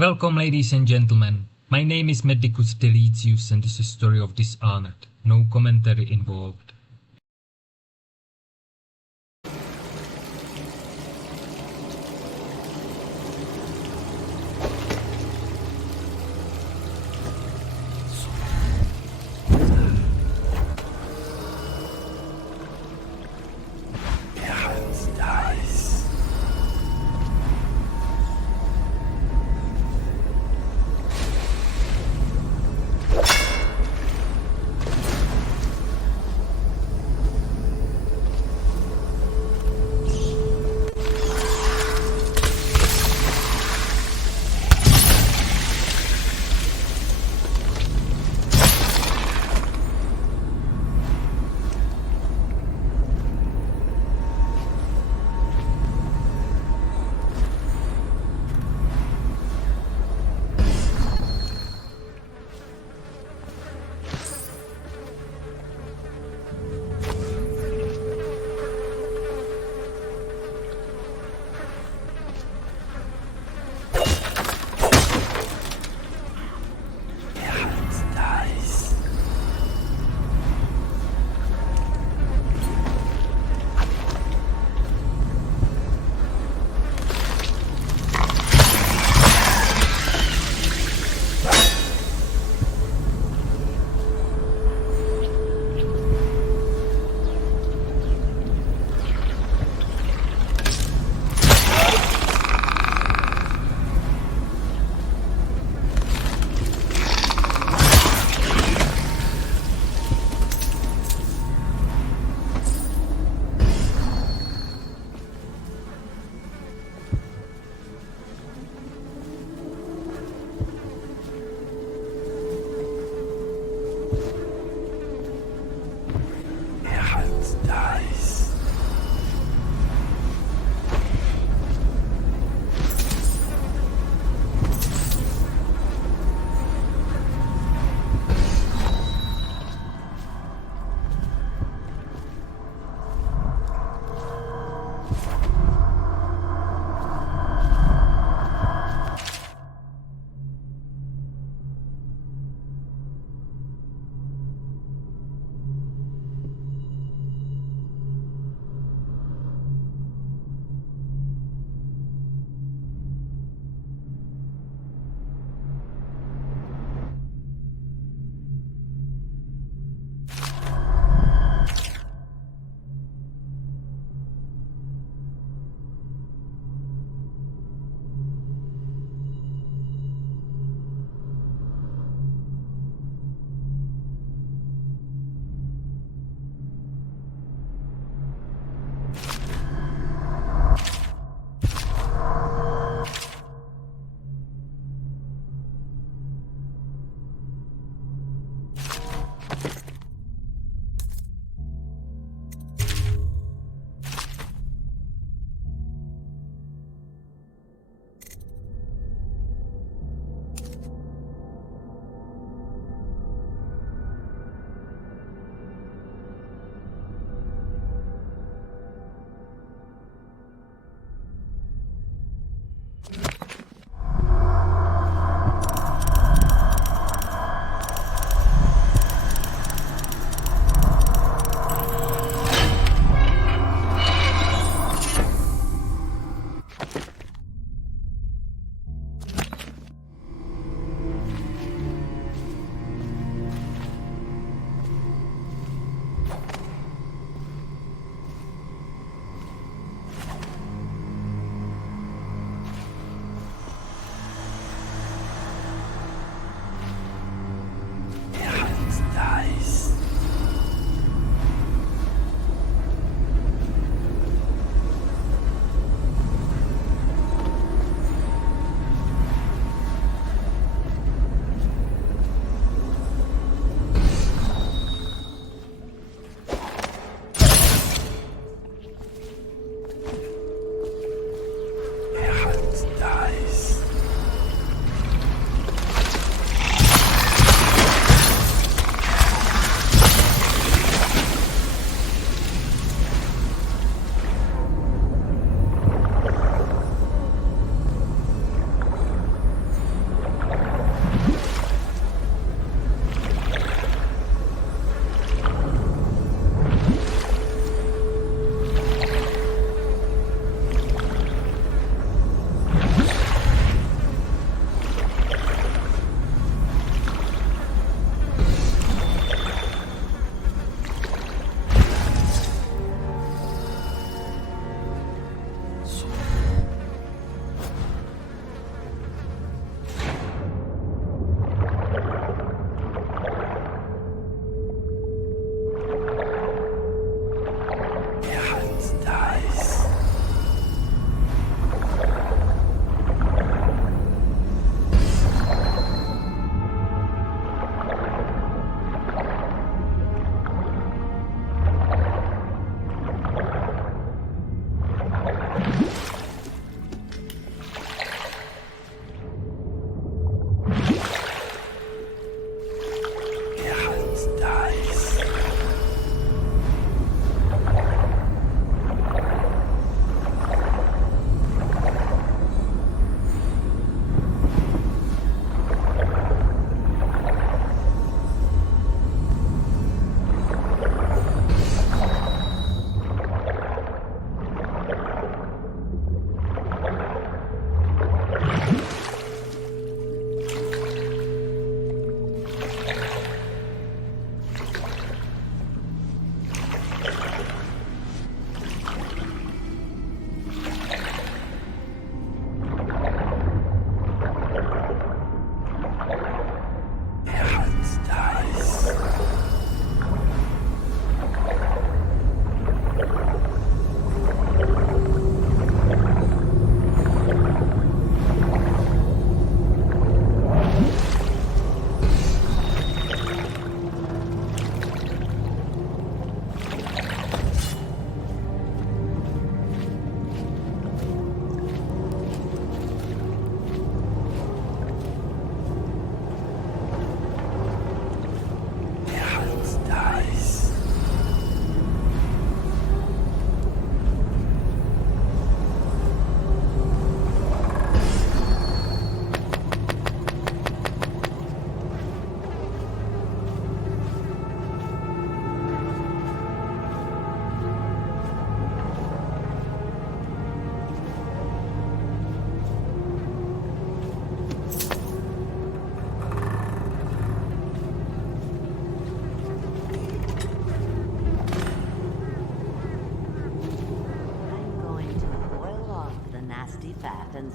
Welcome, ladies and gentlemen. My name is Medicus Deletius, and this is a story of Dishonored. No commentary involved.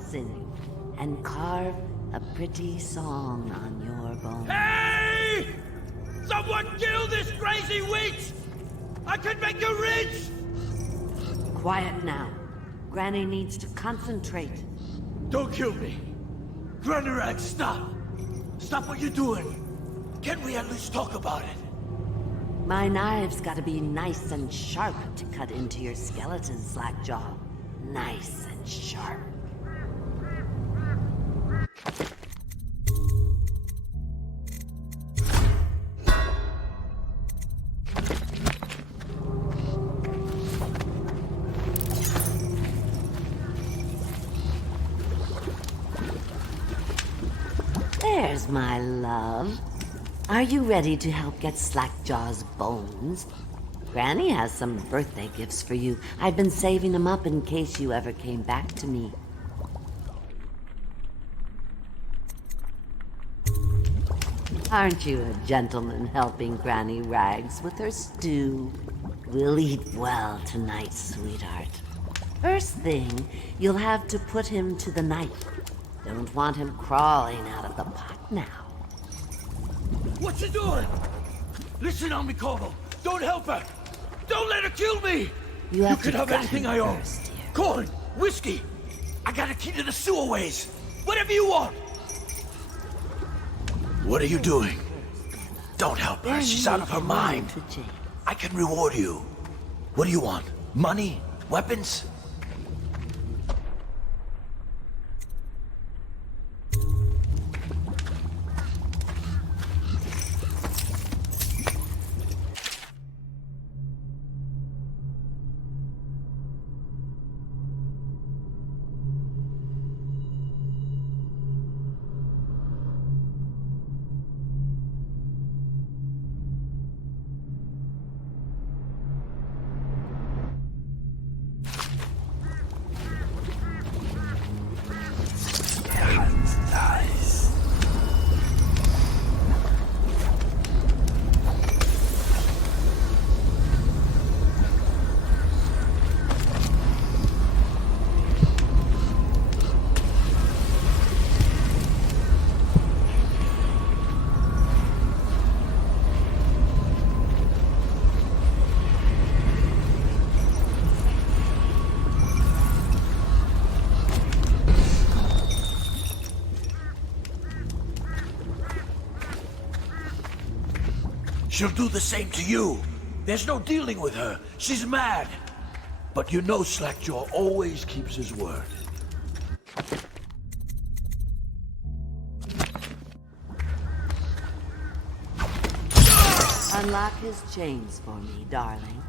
sinew and carve a pretty song on your bones. Hey! Someone kill this crazy witch! I can make her rich! Quiet now. Granny needs to concentrate. Don't kill me. Granny Rags, stop. Stop what you're doing. Can we at least talk about it? My knives gotta be nice and sharp to cut into your skeleton, Slackjaw. Nice and sharp. There's my love. Are you ready to help get Slackjaw's bones? Granny has some birthday gifts for you. I've been saving them up in case you ever came back to me. Aren't you a gentleman helping Granny Rags with her stew? We'll eat well tonight, sweetheart. First thing, you'll have to put him to the knife. Don't want him crawling out of the pot now. What you doing? Listen on me, Corvo. Don't help her. Don't let her kill me. You could have anything I own. Corn, whiskey. I got a key to the sewerways. Whatever you want. What are you doing? Don't help her. She's out of her mind. I can reward you. What do you want? Money? Weapons? She'll do the same to you. There's no dealing with her. She's mad. But you know Slackjaw always keeps his word. Unlock his chains for me, darling.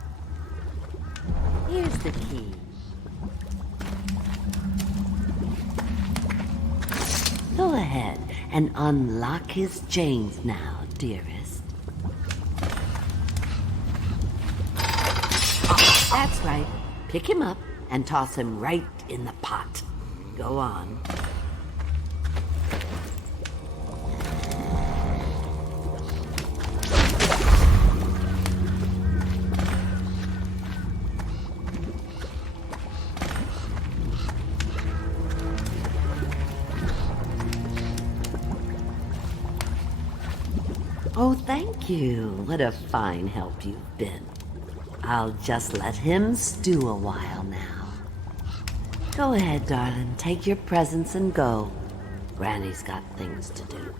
Here's the key. Go ahead and unlock his chains now, dearest. That's right. Pick him up and toss him right in the pot. Go on. Oh, thank you. What a fine help you've been. I'll just let him stew a while now. Go ahead, darling. Take your presents and go. Granny's got things to do.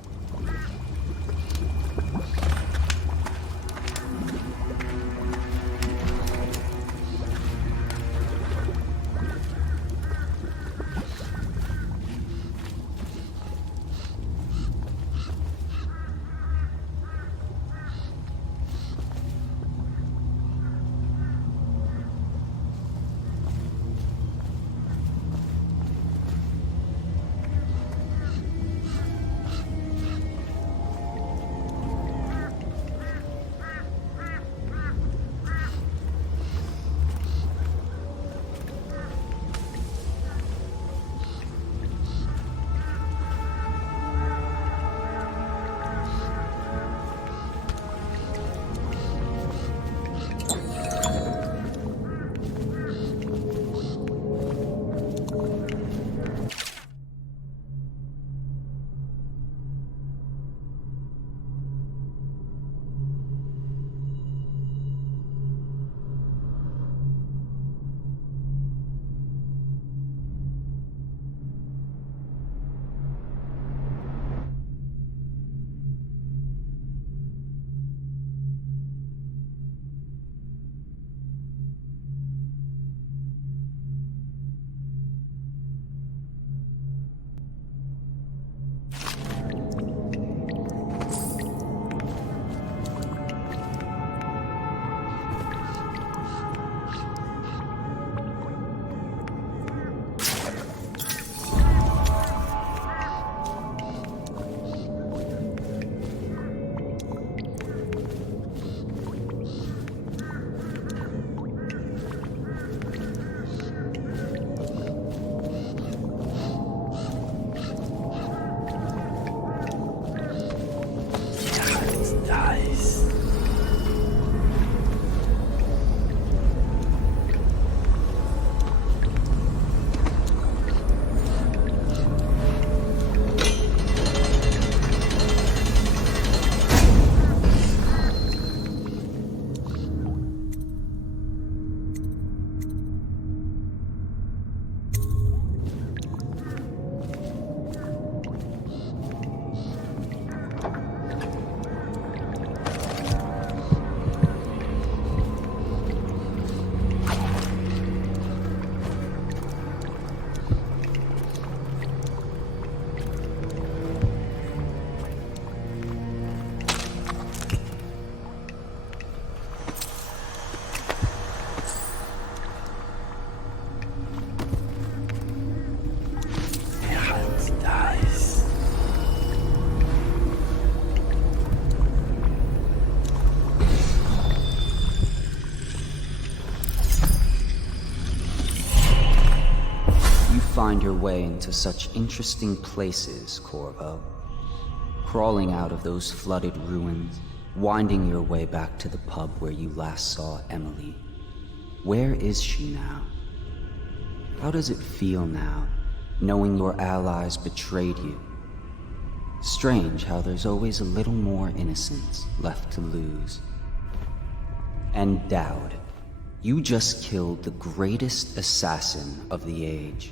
find your way into such interesting places, Corvo? Crawling out of those flooded ruins, winding your way back to the pub where you last saw Emily. Where is she now? How does it feel now, knowing your allies betrayed you? Strange how there's always a little more innocence left to lose. And Dowd, you just killed the greatest assassin of the age.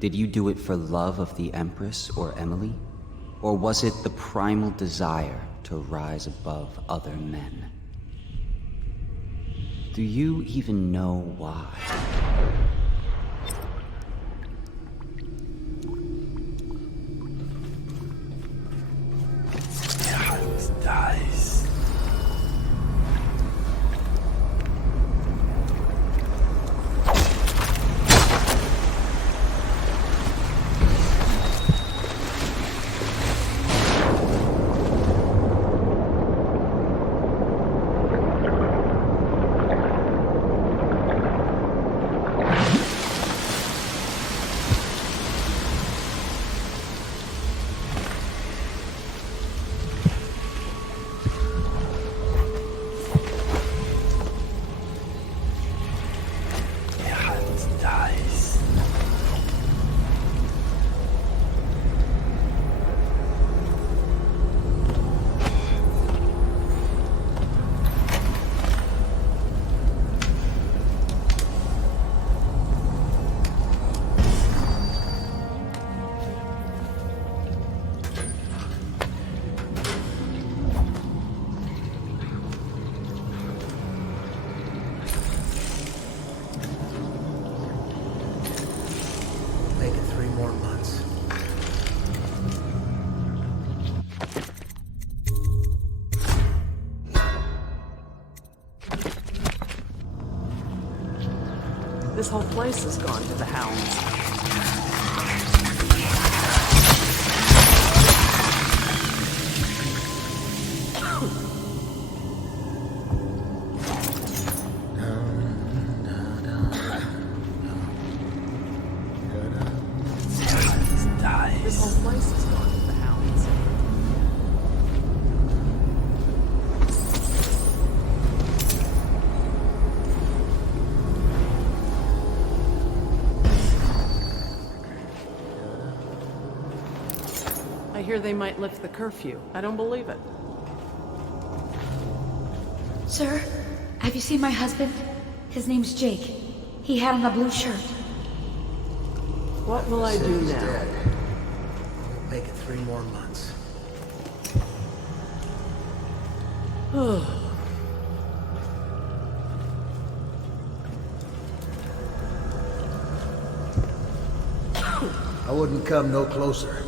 Did you do it for love of the Empress or Emily? Or was it the primal desire to rise above other men? Do you even know why? Dies. This whole place has gone to the hounds. This whole place has gone to the hounds. I hear they might lift the curfew. I don't believe it. Sir, have you seen my husband? His name's Jake. He had on a blue shirt. What will I do now? Dead. Make it 3 more months. I wouldn't come no closer.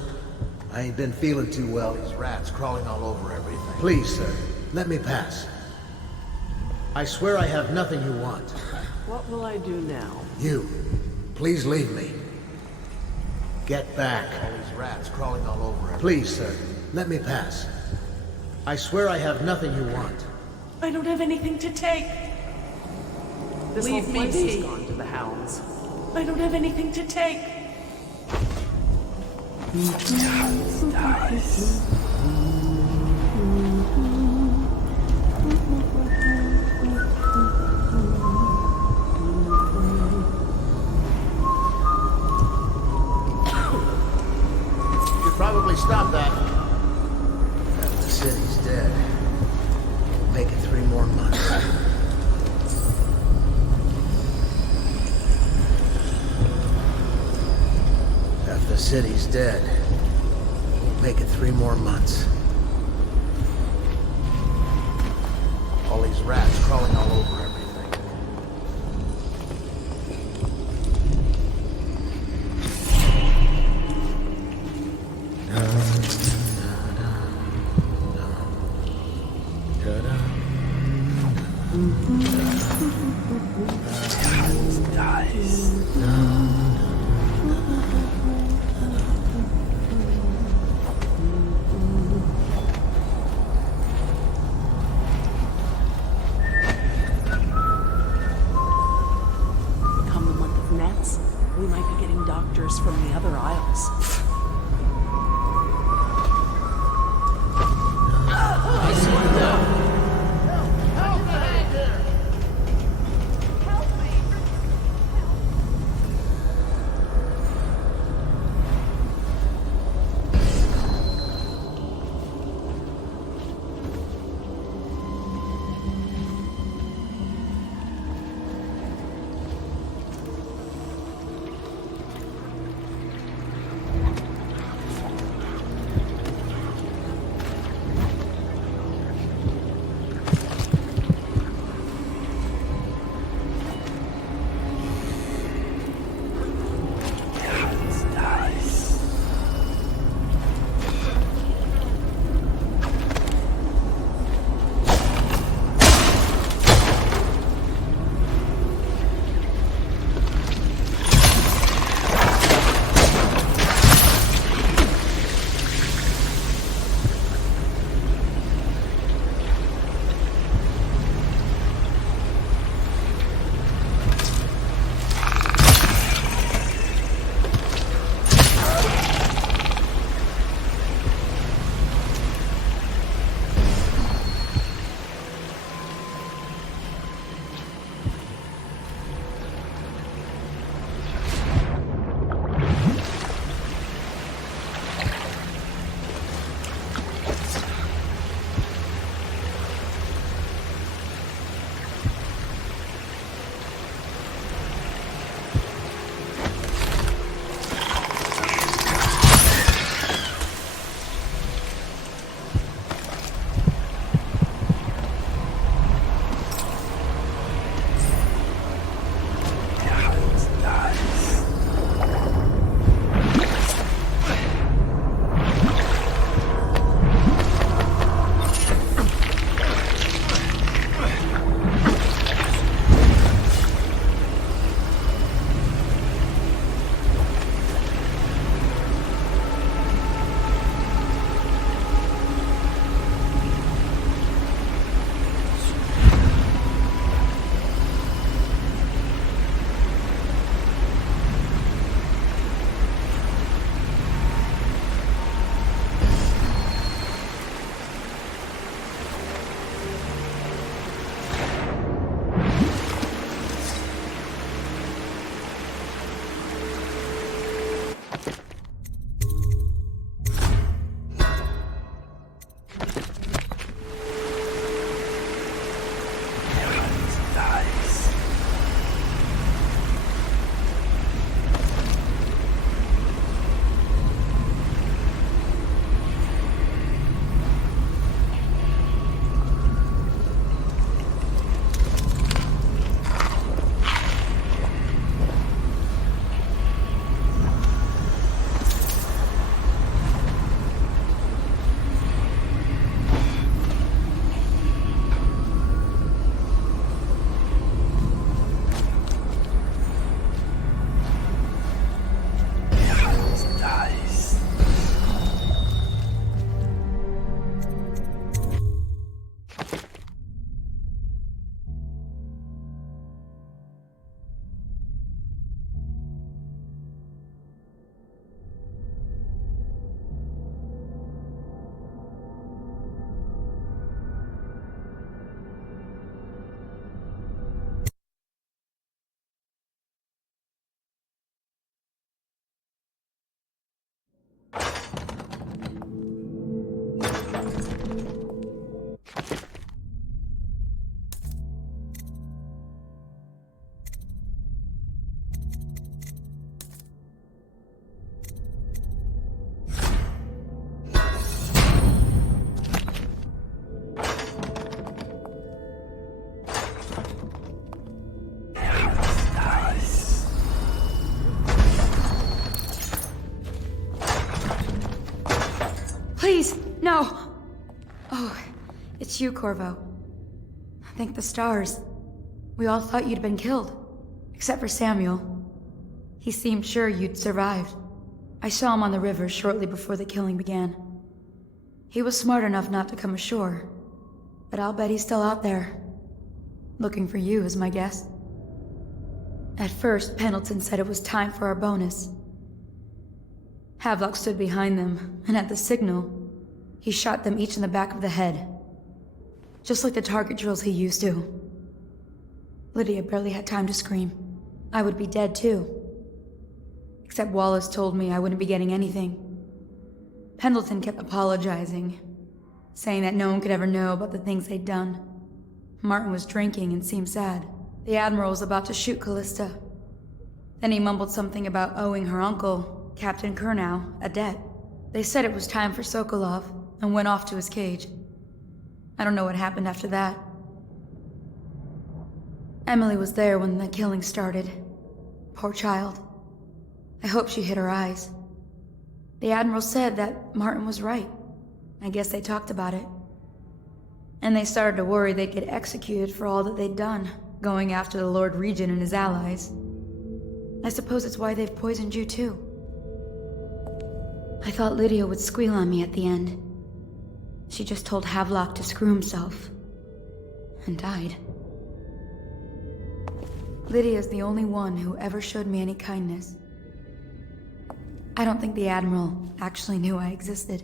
I ain't been feeling too well. These rats crawling all over everything. Please, sir, let me pass. I swear I have nothing you want. What will I do now? You, please leave me. Get back. All these rats crawling all over everything. Please, sir, let me pass. I swear I have nothing you want. I don't have anything to take. This whole place has gone to the hounds. I don't have anything to take. Probably stop that. Half the city's dead. Make it 3 more months. Half the city's dead. Make it 3 more months. All these rats crawling all over everything. Please, no! Oh, it's you, Corvo. Thank the stars. We all thought you'd been killed. Except for Samuel. He seemed sure you'd survived. I saw him on the river shortly before the killing began. He was smart enough not to come ashore. But I'll bet he's still out there. Looking for you, is my guess. At first, Pendleton said it was time for our bonus. Havelock stood behind them, and at the signal, he shot them each in the back of the head. Just like the target drills he used to. Lydia barely had time to scream. I would be dead too. Except Wallace told me I wouldn't be getting anything. Pendleton kept apologizing, saying that no one could ever know about the things they'd done. Martin was drinking and seemed sad. The Admiral was about to shoot Callista. Then he mumbled something about owing her uncle, Captain Kurnow, a debt. They said it was time for Sokolov, and went off to his cage. I don't know what happened after that. Emily was there when the killing started. Poor child. I hope she hid her eyes. The Admiral said that Martin was right. I guess they talked about it. And they started to worry they'd get executed for all that they'd done, going after the Lord Regent and his allies. I suppose it's why they've poisoned you too. I thought Lydia would squeal on me at the end. She just told Havelock to screw himself. And died. Lydia's the only one who ever showed me any kindness. I don't think the Admiral actually knew I existed.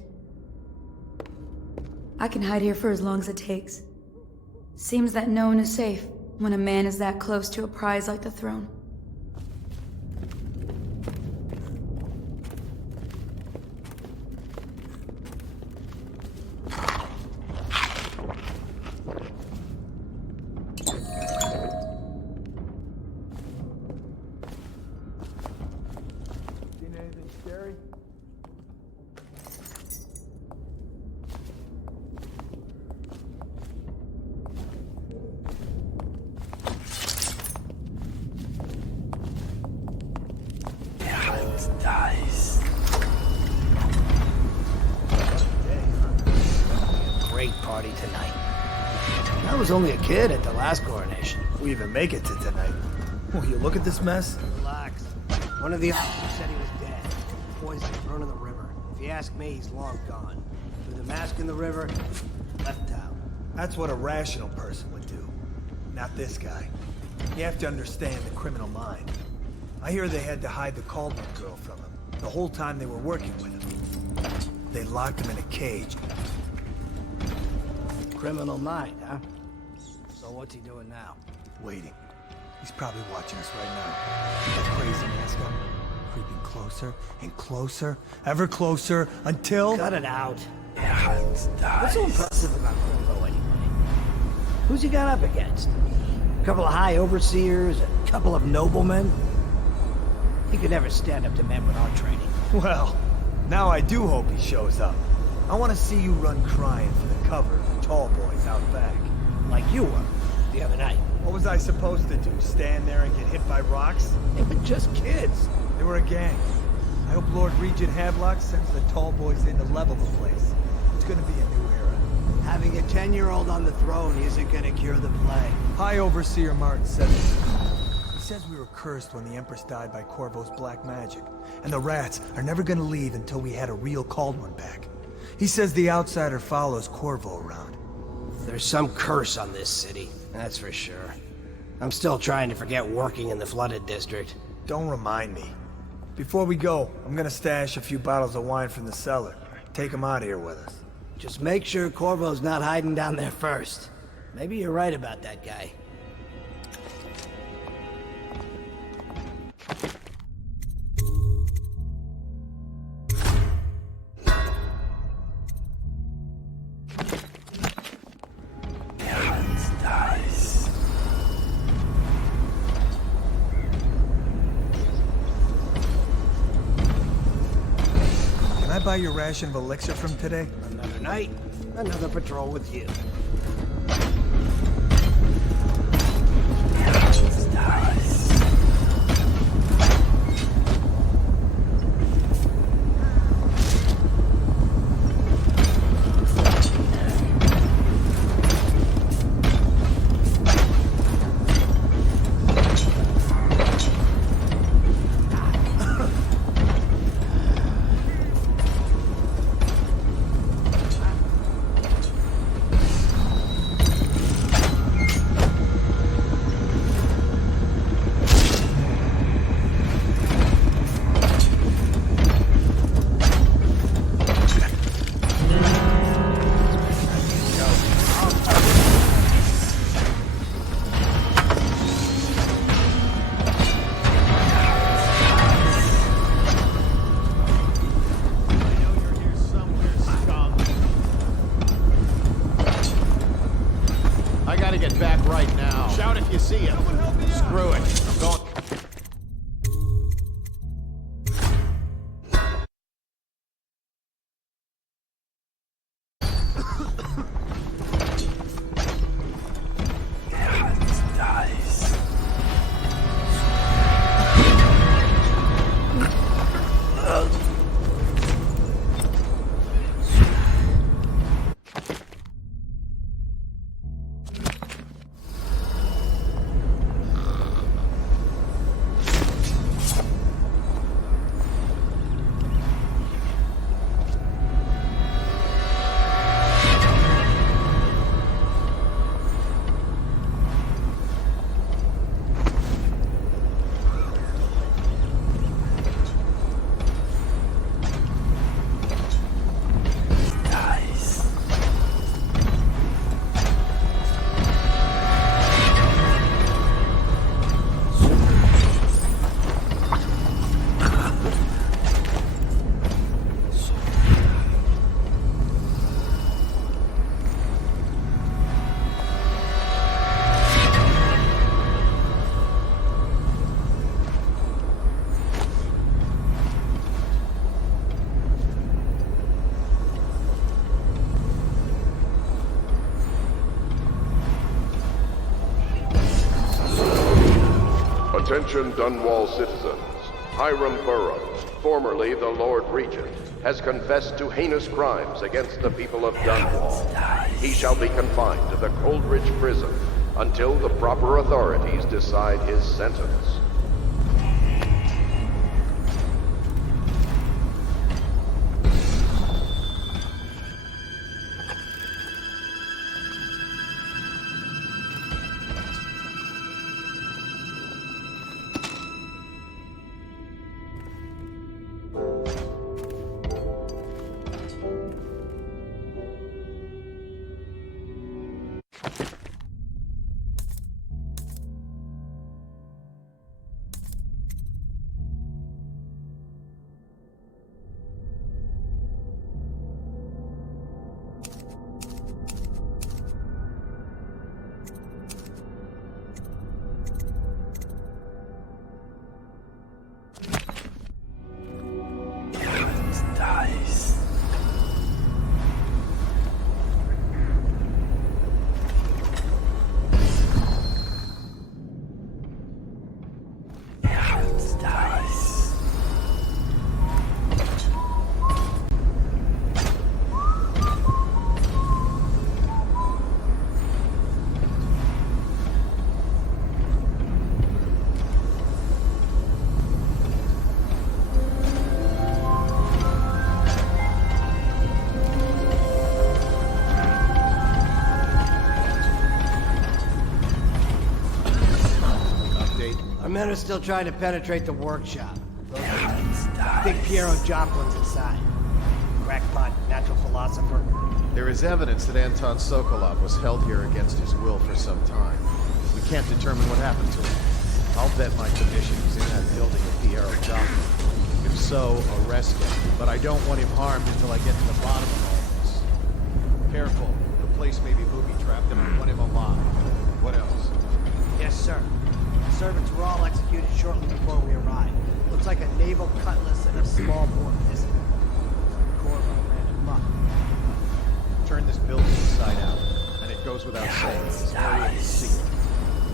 I can hide here for as long as it takes. Seems that no one is safe when a man is that close to a prize like the throne. Seen anything scary? Great party tonight. I was only a kid at the last coronation. We even make it to tonight. Will you look at this mess? Relax. One of the officers said he was dead. Poison thrown in the river. If you ask me, he's long gone. Threw the mask in the river, left town. That's what a rational person would do. Not this guy. You have to understand the criminal mind. I hear they had to hide the Caldwell girl from him, the whole time they were working with him. They locked him in a cage. Criminal mind, huh? So what's he doing now? Waiting. He's probably watching us right now. That crazy mask up. Creeping closer and closer, ever closer, until... Cut it out. What's so impressive about Corvo anyway? Who's he got up against? A couple of high overseers, a couple of noblemen? He could never stand up to men with our training. Well, now I do hope he shows up. I want to see you run crying for the cover of the tall boys out back. Like you were, the other night. What was I supposed to do, stand there and get hit by rocks? They were just kids. They were a gang. I hope Lord Regent Havelock sends the tall boys in to level the place. It's gonna be a new era. Having a 10-year-old on the throne isn't gonna cure the plague. High Overseer Martin said this. He says we were cursed when the Empress died by Corvo's black magic, and the rats are never gonna leave until we had a real called one back. He says the outsider follows Corvo around. There's some curse on this city, that's for sure. I'm still trying to forget working in the flooded district. Don't remind me. Before we go, I'm gonna stash a few bottles of wine from the cellar. Take them out of here with us. Just make sure Corvo's not hiding down there first. Maybe you're right about that guy. Can I buy your ration of elixir from today? Another night, another patrol with you. back right now. Shout if you see him. Screw it. I'm going... Attention Dunwall citizens. Hiram Burroughs, formerly the Lord Regent, has confessed to heinous crimes against the people of Dunwall. He shall be confined to the Coldridge prison until the proper authorities decide his sentence. Men are still trying to penetrate the workshop. Big Piero Joplin's inside. Crackpot, natural philosopher. There is evidence that Anton Sokolov was held here against his will for some time. We can't determine what happened to him. I'll bet my commission was in that building with Piero Joplin. If so, arrest him. But I don't want him harmed until I get to the bottom of all this. Careful. The place may be booby-trapped and I want him alive. What else? Yes, sir. The servants were all executed shortly before we arrived. Looks like a naval cutlass and a small bore pistol. Corvo ran amok. Turn this building inside out, and it goes without saying. This area is secret.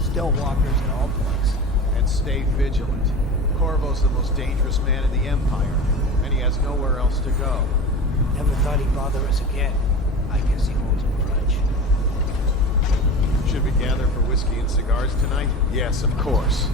Still walkers at all points. And stay vigilant. Corvo's the most dangerous man in the Empire, and he has nowhere else to go. Never thought he'd bother us again. I guess he holds a grudge. Should we gather for whiskey and cigars tonight? Yes, of course.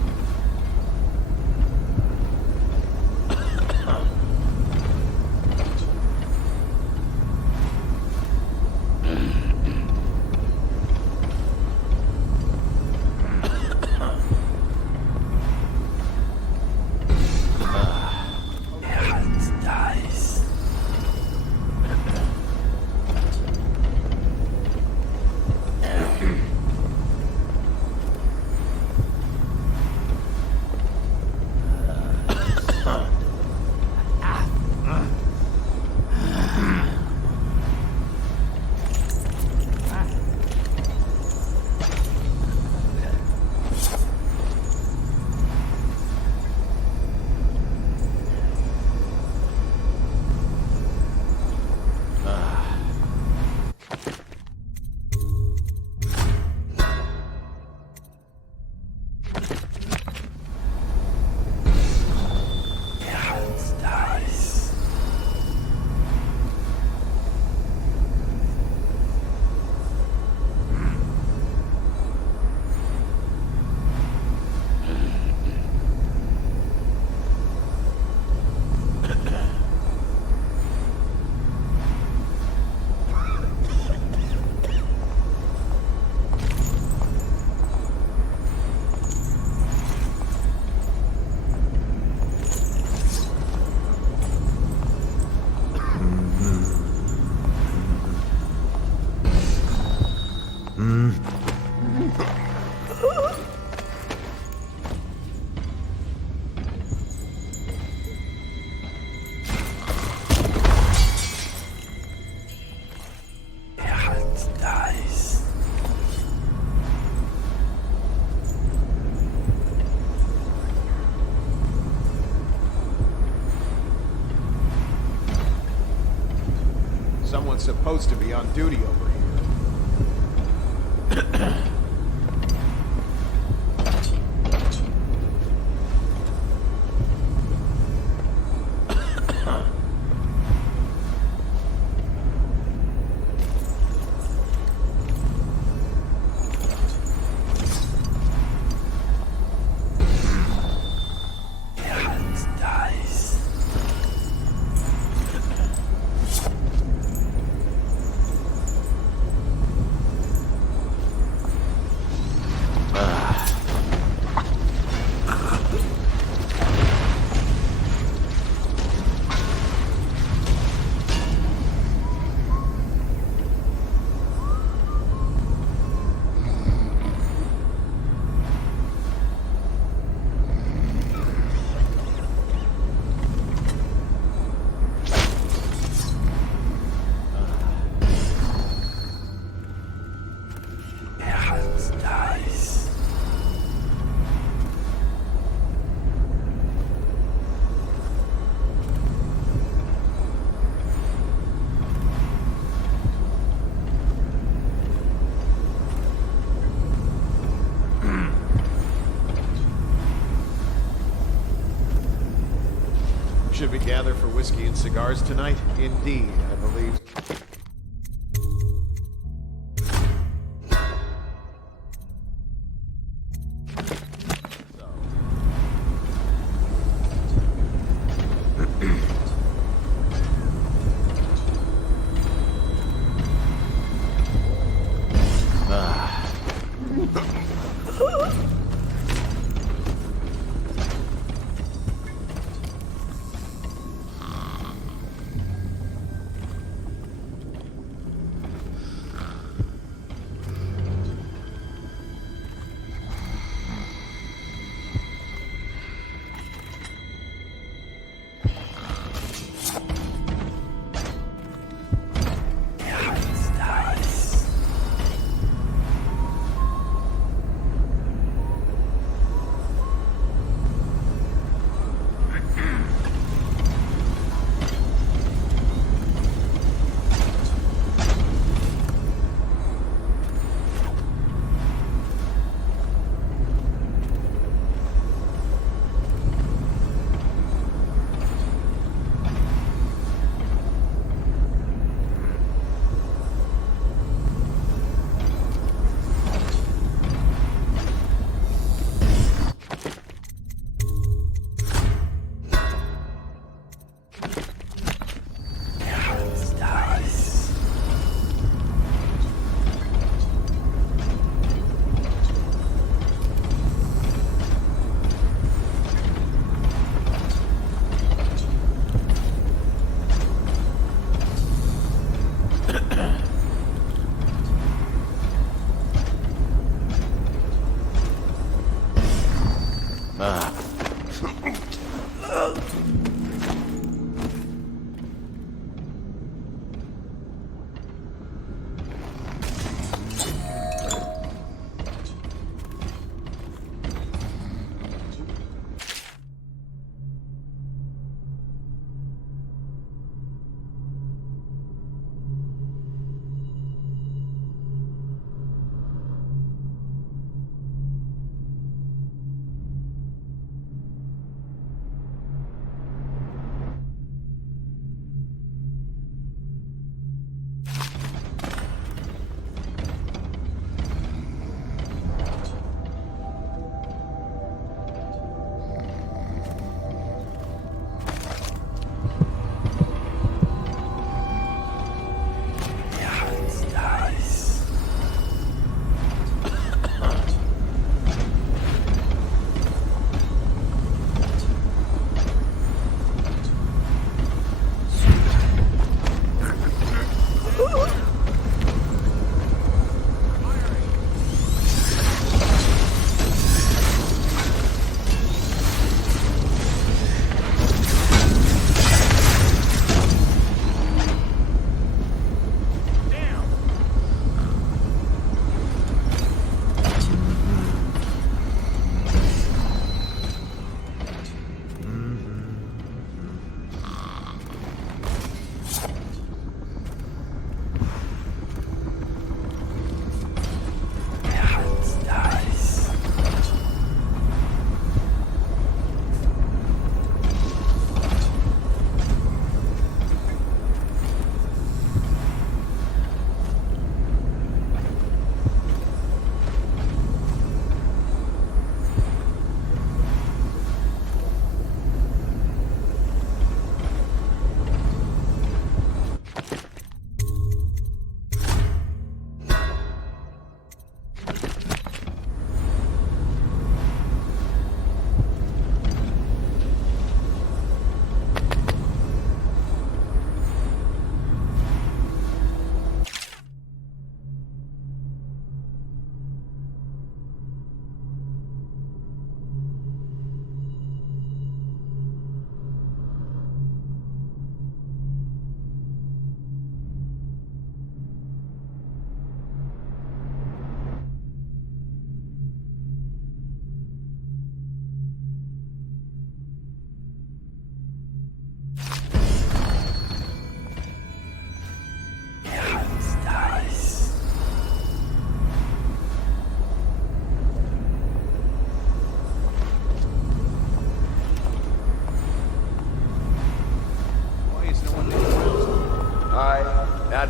one's supposed to be on duty over here. Should we gather for whiskey and cigars tonight? Indeed, I believe.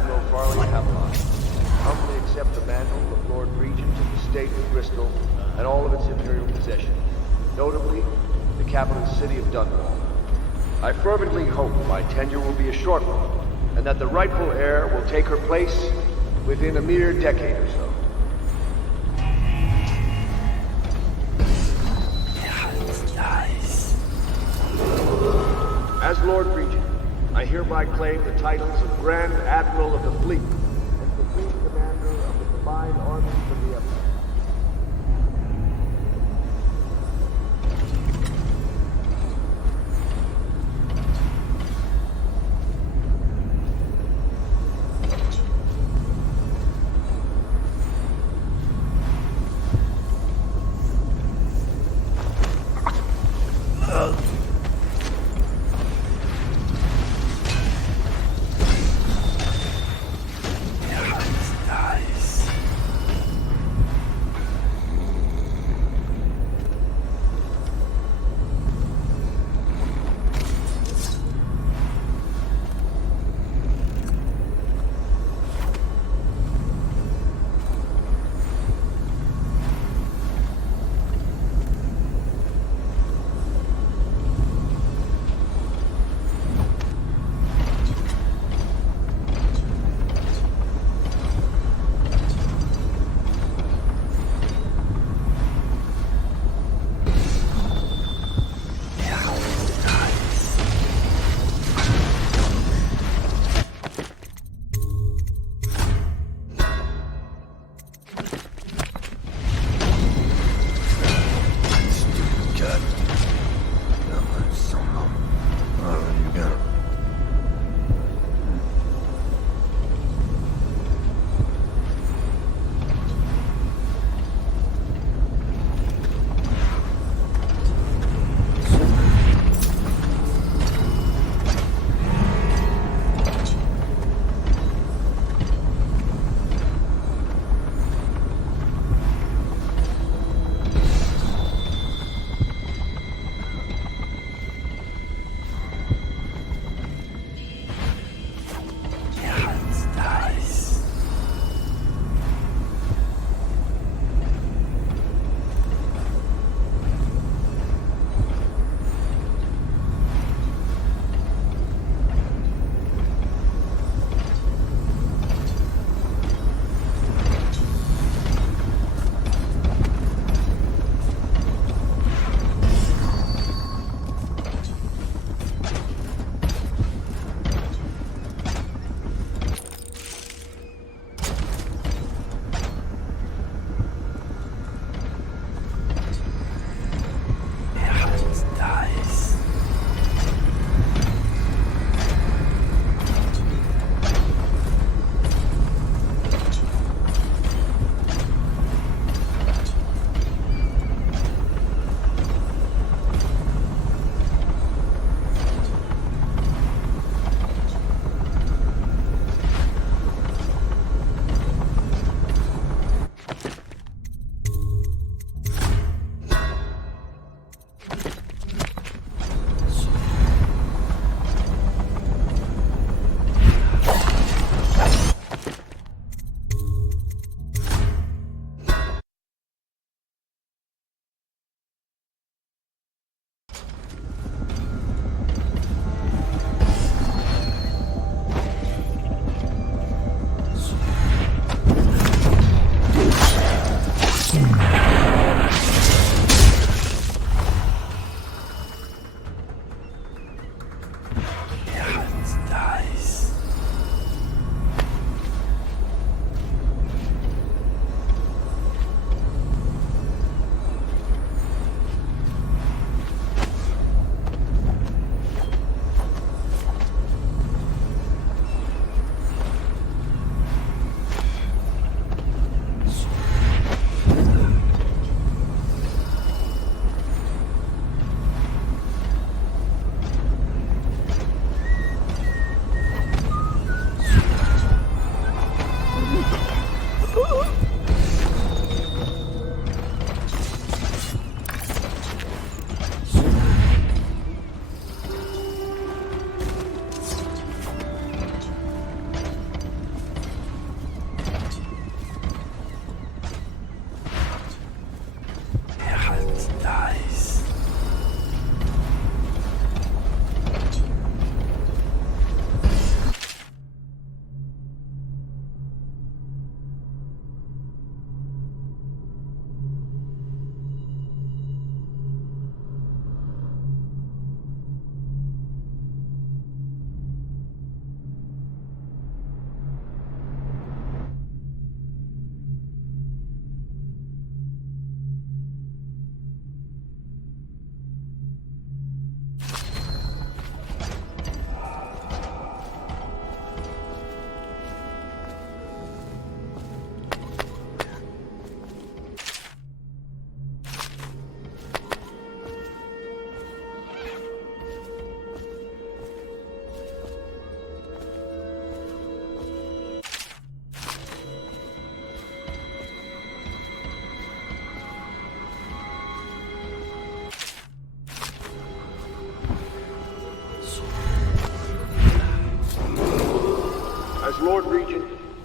Admiral Farley Havelock. Humbly accept the mantle of Lord Regent of the State of Bristol and all of its imperial possessions, notably the capital city of Dunwall. I fervently hope my tenure will be a short one, and that the rightful heir will take her place within a mere decade or so. As Lord Regent, I hereby claim the titles of Grand Admiral of the Fleet and Supreme Commander of the combined armies of the Empire.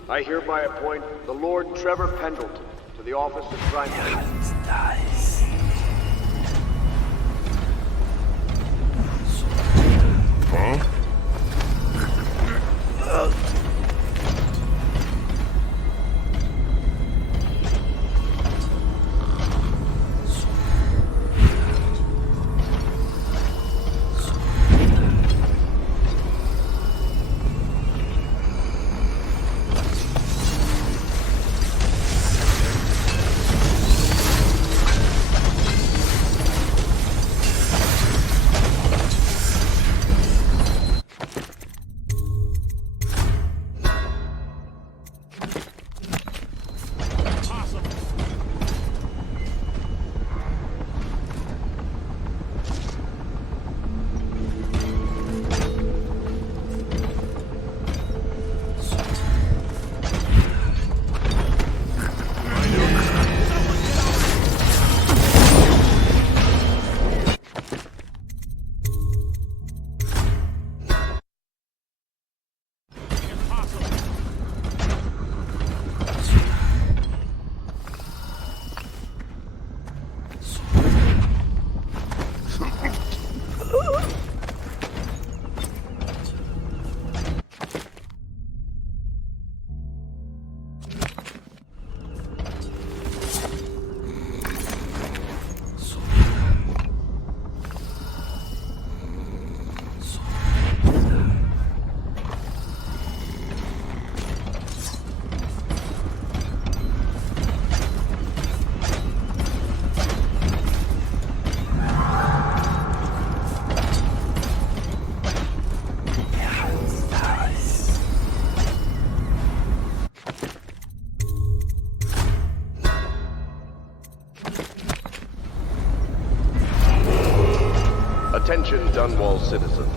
I hereby appoint the Lord Trevor Pendleton to the office of Prime Minister. Huh? Attention Dunwall citizens.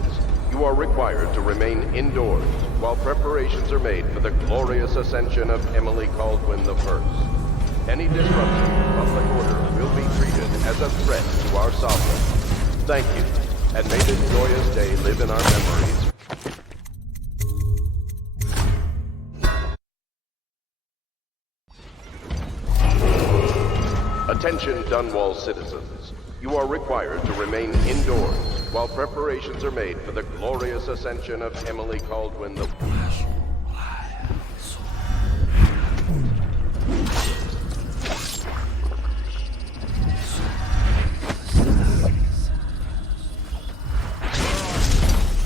You are required to remain indoors while preparations are made for the glorious ascension of Emily Caldwin I. Any disruption to public order will be treated as a threat to our sovereign. Thank you, and may this joyous day live in our memories. Attention Dunwall citizens. You are required to remain indoors while preparations are made for the glorious ascension of Emily Caldwin I.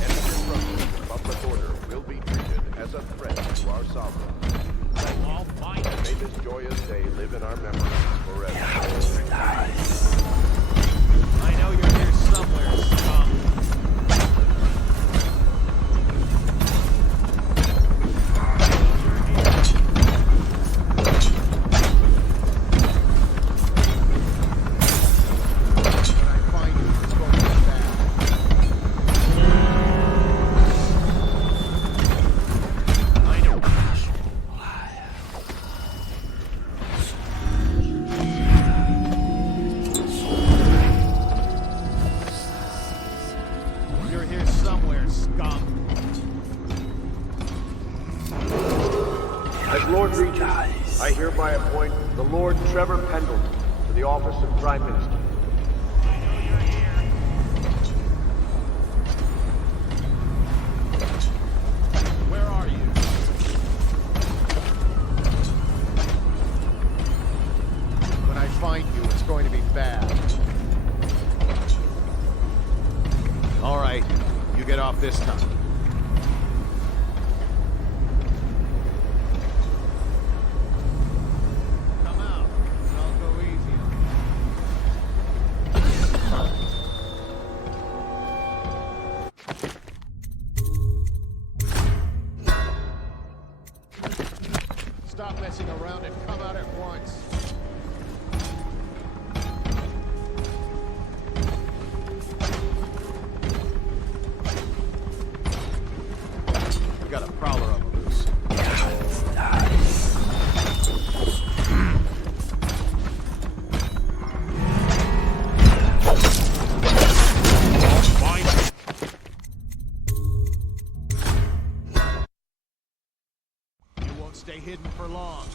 Any disruption to public order will be treated as a threat to our sovereign. And may this joyous day live in our memories forever. I know you're here somewhere, scum. As Lord Regent, I hereby appoint the Lord Trevor Pendleton to the office of Prime Minister. Where are you? When I find you, it's going to be bad. All right, you get off this time. Stop messing around and come out at once. We got a prowler on the loose. stay hidden for long.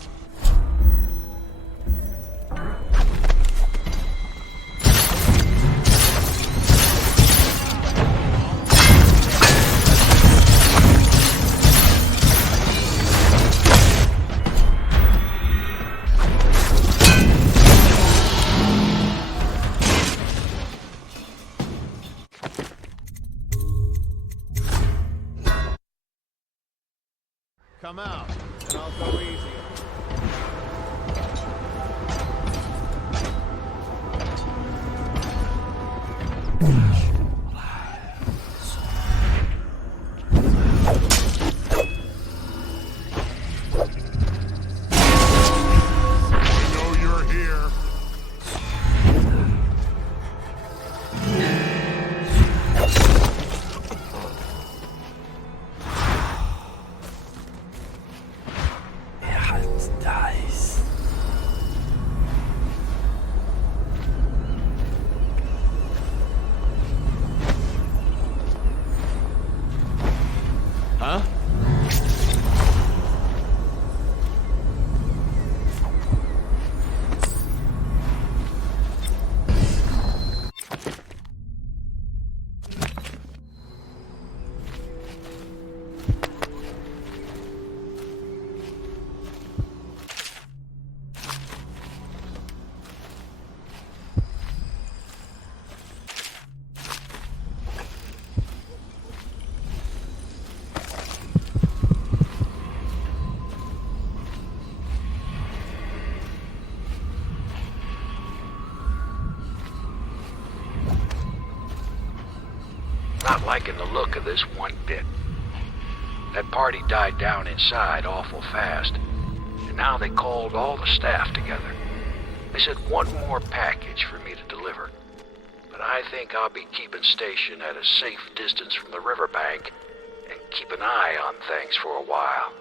Come out, and I'll go easy. Huh? Not liking the look of this one bit. That party died down inside awful fast, and now they called all the staff together. They said one more package for me to deliver, but I think I'll be keeping station at a safe distance from the riverbank and keep an eye on things for a while.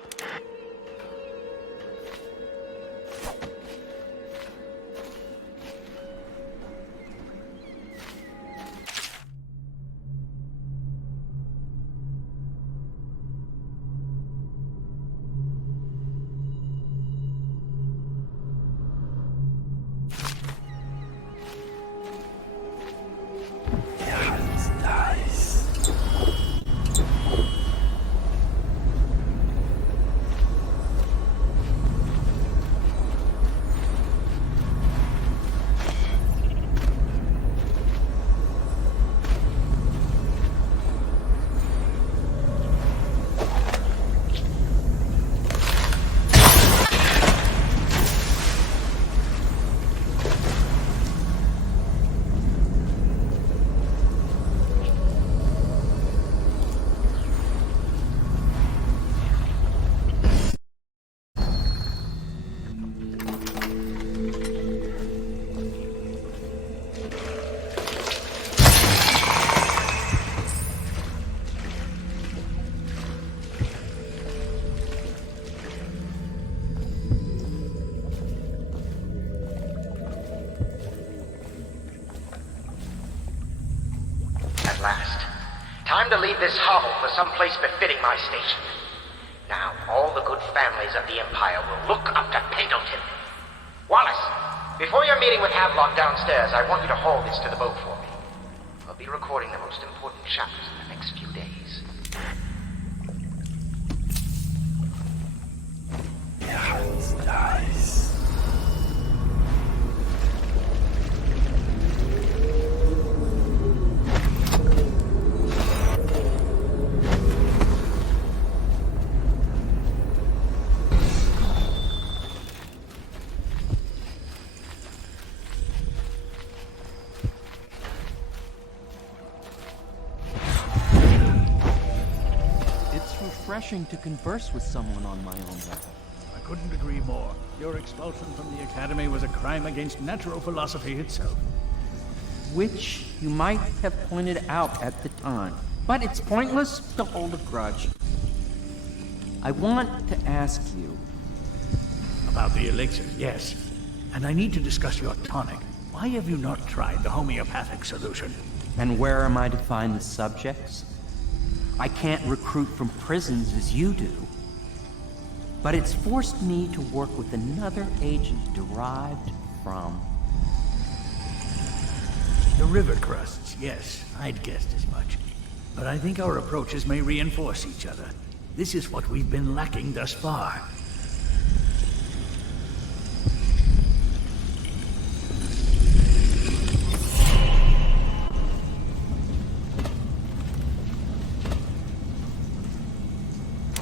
At last. Time to leave this hovel for some place befitting my station. Now, all the good families of the Empire will look up to Pendleton. Wallace, before your meeting with Havelock downstairs, I want you to haul this to the boat for me. We'll be recording the most important chapters in the next few days. Nice. Refreshing to converse with someone on my own level. I couldn't agree more. Your expulsion from the Academy was a crime against natural philosophy itself. Which you might have pointed out at the time. But it's pointless to hold a grudge. I want to ask you... About the elixir, yes. And I need to discuss your tonic. Why have you not tried the homeopathic solution? And where am I to find the subjects? I can't recruit from prisons as you do. But it's forced me to work with another agent derived from... The river crusts, yes. I'd guessed as much. But I think our approaches may reinforce each other. This is what we've been lacking thus far.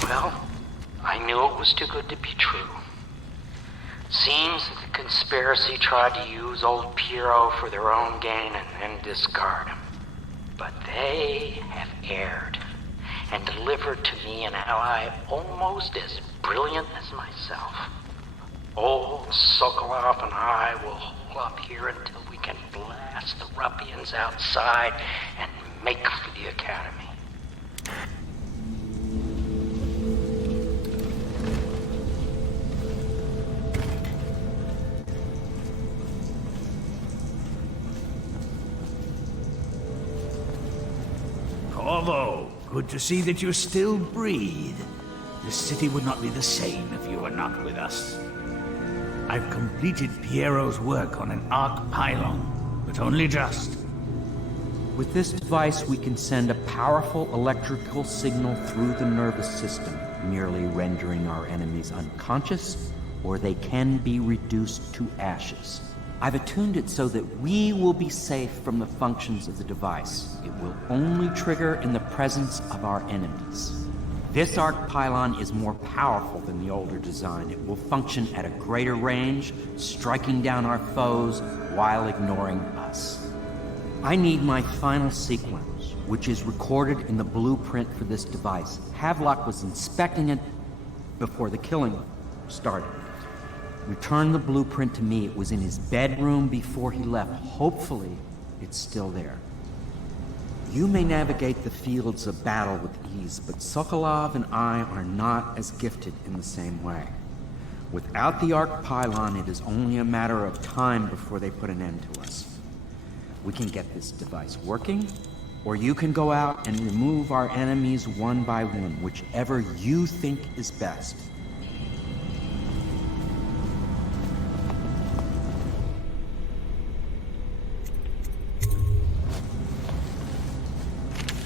Well, I knew it was too good to be true. Seems that the conspiracy tried to use old Piero for their own gain and then discard him. But they have erred and delivered to me an ally almost as brilliant as myself. Old Sokolov and I will hold up here until we can blast the ruffians outside and make for the Academy. Corvo, good to see that you still breathe. The city would not be the same if you were not with us. I've completed Piero's work on an arc pylon, but only just. With this device, we can send a powerful electrical signal through the nervous system, merely rendering our enemies unconscious, or they can be reduced to ashes. I've attuned it so that we will be safe from the functions of the device. It will only trigger in the presence of our enemies. This arc pylon is more powerful than the older design. It will function at a greater range, striking down our foes while ignoring us. I need my final sequence, which is recorded in the blueprint for this device. Havelock was inspecting it before the killing started. Returned the blueprint to me. It was in his bedroom before he left. Hopefully, it's still there. You may navigate the fields of battle with ease, but Sokolov and I are not as gifted in the same way. Without the arc pylon, it is only a matter of time before they put an end to us. We can get this device working, or you can go out and remove our enemies one by one, whichever you think is best.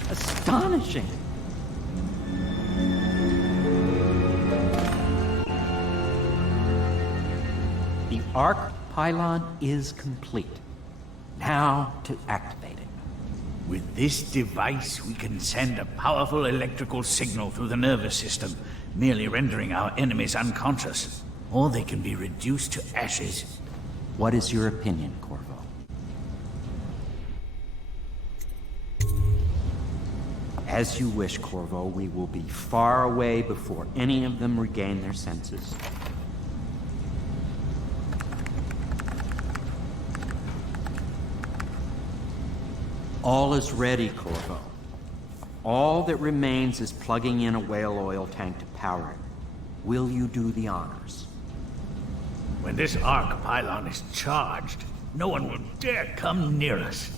Astonishing! The arc pylon is complete. Now to activate it. With this device, we can send a powerful electrical signal through the nervous system, merely rendering our enemies unconscious. Or they can be reduced to ashes. What is your opinion, Corvo? As you wish, Corvo. We will be far away before any of them regain their senses. All is ready, Corvo. All that remains is plugging in a whale oil tank to power it. Will you do the honors? When this arc pylon is charged, no one will dare come near us.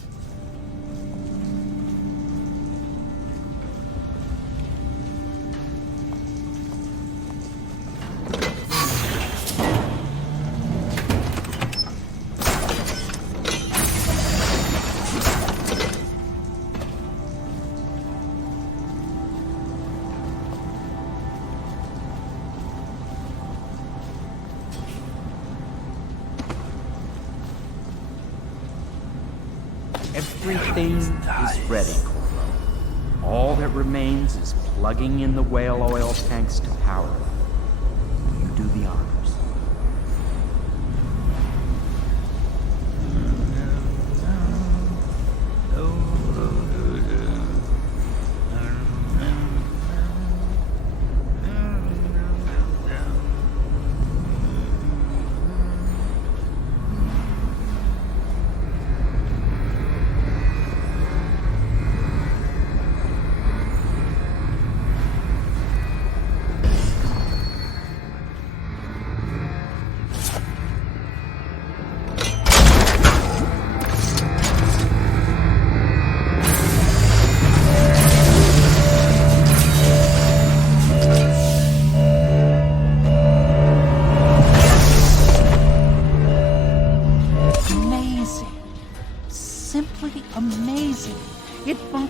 Everything is ready, Corvo. All that remains is plugging in the whale oil tanks to power it. You do the honors.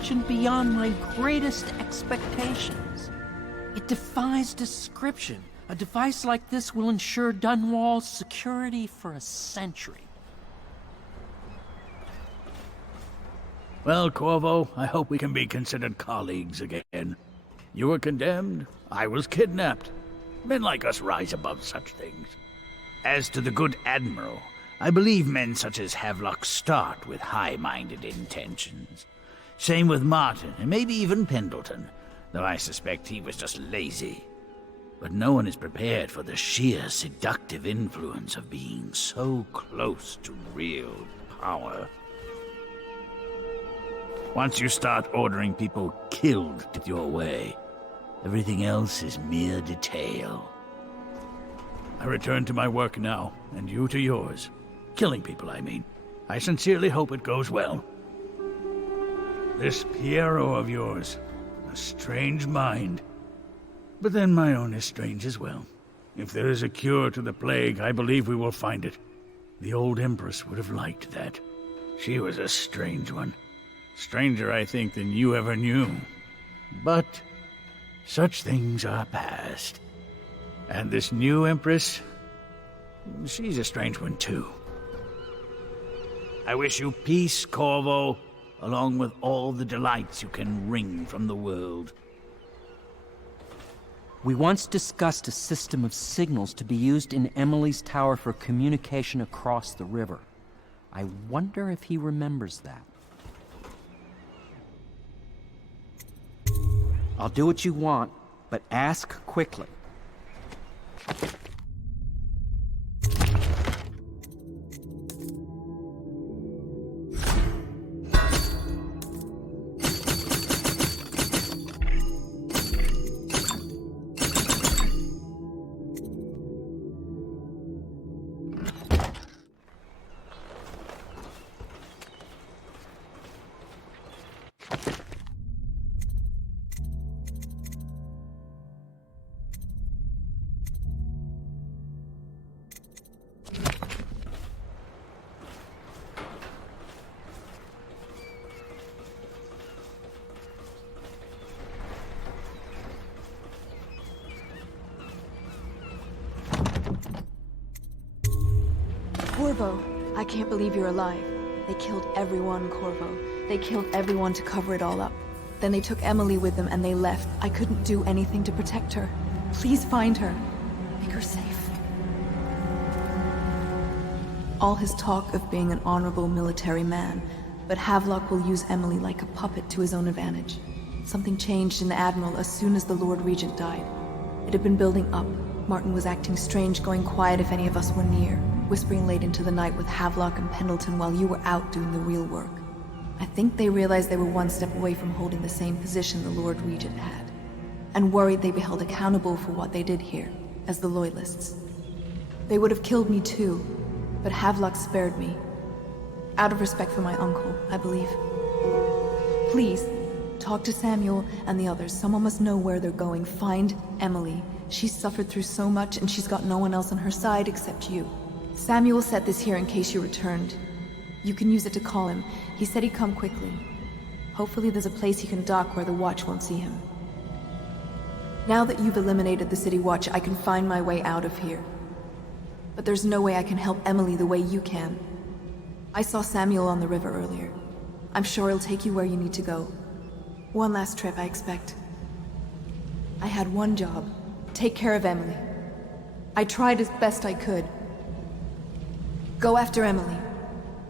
invention beyond my greatest expectations. It defies description. A device like this will ensure Dunwall's security for a century. Well, Corvo, I hope we can be considered colleagues again. You were condemned, I was kidnapped. Men like us rise above such things. As to the good Admiral, I believe men such as Havelock start with high-minded intentions. Same with Martin, and maybe even Pendleton, though I suspect he was just lazy. But no one is prepared for the sheer seductive influence of being so close to real power. Once you start ordering people killed your way, everything else is mere detail. I return to my work now, and you to yours. Killing people, I mean. I sincerely hope it goes well. This Piero of yours, a strange mind. But then my own is strange as well. If there is a cure to the plague, I believe we will find it. The old Empress would have liked that. She was a strange one. Stranger, I think, than you ever knew. But such things are past. And this new Empress, she's a strange one too. I wish you peace, Corvo, along with all the delights you can wring from the world. We once discussed a system of signals to be used in Emily's tower for communication across the river. I wonder if he remembers that. I'll do what you want, but ask quickly. Corvo, I can't believe you're alive. They killed everyone, Corvo. They killed everyone to cover it all up. Then they took Emily with them and they left. I couldn't do anything to protect her. Please find her. Make her safe. All his talk of being an honorable military man, but Havelock will use Emily like a puppet to his own advantage. Something changed in the Admiral as soon as the Lord Regent died. It had been building up. Martin was acting strange, going quiet if any of us were near, whispering late into the night with Havelock and Pendleton while you were out doing the real work. I think they realized they were one step away from holding the same position the Lord Regent had, and worried they'd be held accountable for what they did here, as the Loyalists. They would have killed me too, but Havelock spared me. Out of respect for my uncle, I believe. Please, talk to Samuel and the others. Someone must know where they're going. Find Emily. She's suffered through so much and she's got no one else on her side except you. Samuel set this here in case you returned. You can use it to call him. He said he'd come quickly. Hopefully there's a place he can dock where the Watch won't see him. Now that you've eliminated the City Watch, I can find my way out of here. But there's no way I can help Emily the way you can. I saw Samuel on the river earlier. I'm sure he'll take you where you need to go. One last trip, I expect. I had one job. Take care of Emily. I tried as best I could. Go after Emily.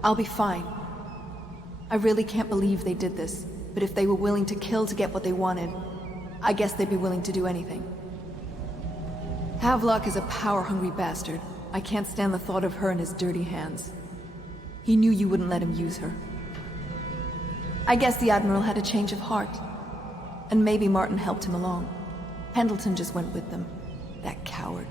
I'll be fine. I really can't believe they did this, but if they were willing to kill to get what they wanted, I guess they'd be willing to do anything. Havelock is a power-hungry bastard. I can't stand the thought of her in his dirty hands. He knew you wouldn't let him use her. I guess the Admiral had a change of heart. And maybe Martin helped him along. Pendleton just went with them. That coward.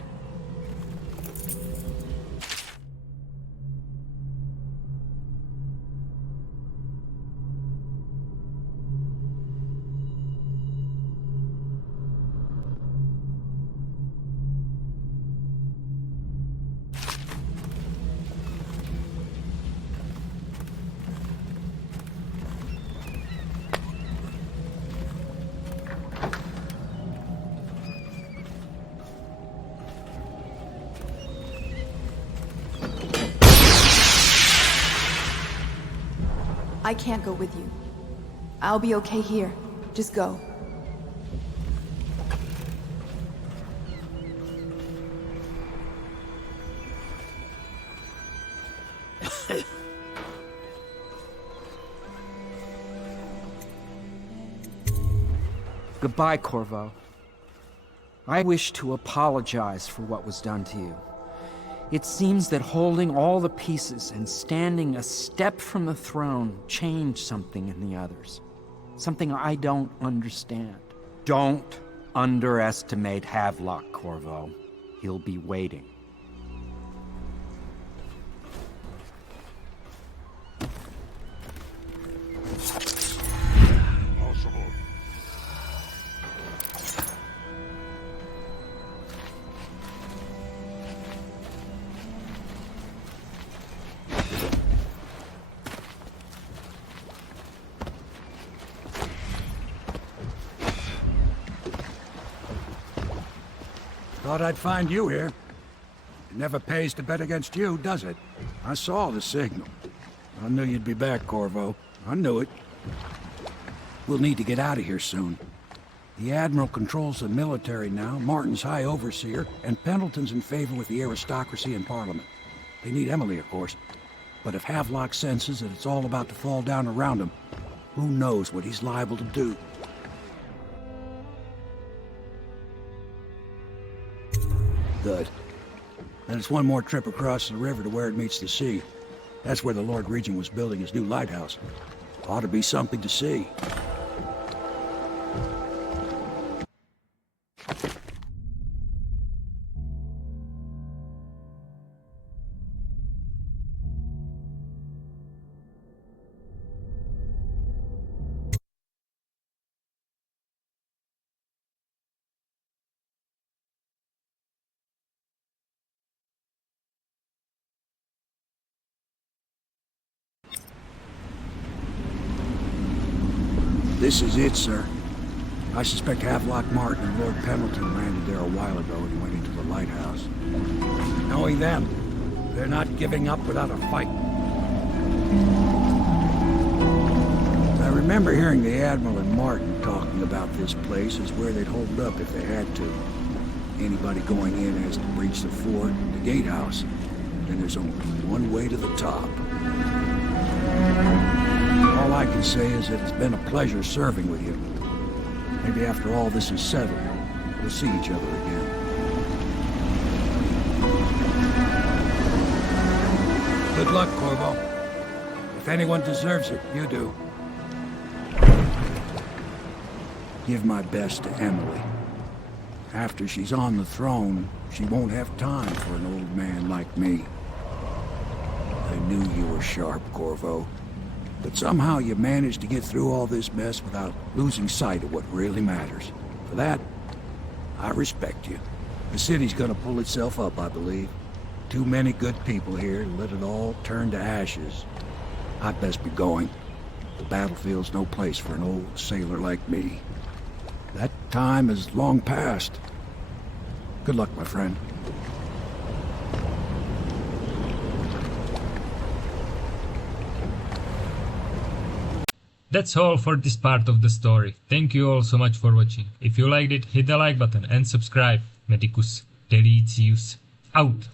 I can't go with you. I'll be okay here. Just go. Goodbye, Corvo. I wish to apologize for what was done to you. It seems that holding all the pieces and standing a step from the throne changed something in the others. Something I don't understand. Don't underestimate Havelock, Corvo. He'll be waiting. Thought I'd find you here. It never pays to bet against you, does it? I saw the signal. I knew you'd be back, Corvo. I knew it. We'll need to get out of here soon. The Admiral controls the military now, Martin's High Overseer, and Pendleton's in favor with the aristocracy and Parliament. They need Emily, of course. But if Havelock senses that it's all about to fall down around him, who knows what he's liable to do? Good. Then it's one more trip across the river to where it meets the sea. That's where the Lord Regent was building his new lighthouse. Ought to be something to see. This is it, sir. I suspect Havelock Martin and Lord Pendleton landed there a while ago and went into the lighthouse. Knowing them, they're not giving up without a fight. I remember hearing the Admiral and Martin talking about this place as where they'd hold up if they had to. Anybody going in has to breach the fort, the gatehouse. Then there's only one way to the top. All I can say is that it's been a pleasure serving with you. Maybe after all this is settled, we'll see each other again. Good luck, Corvo. If anyone deserves it, you do. Give my best to Emily. After she's on the throne, she won't have time for an old man like me. I knew you were sharp, Corvo. But somehow you managed to get through all this mess without losing sight of what really matters. For that, I respect you. The city's gonna pull itself up, I believe. Too many good people here to let it all turn to ashes. I'd best be going. The battlefield's no place for an old sailor like me. That time is long past. Good luck, my friend. That's all for this part of the story. Thank you all so much for watching. If you liked it, hit the like button and subscribe. Medicus Delicius out.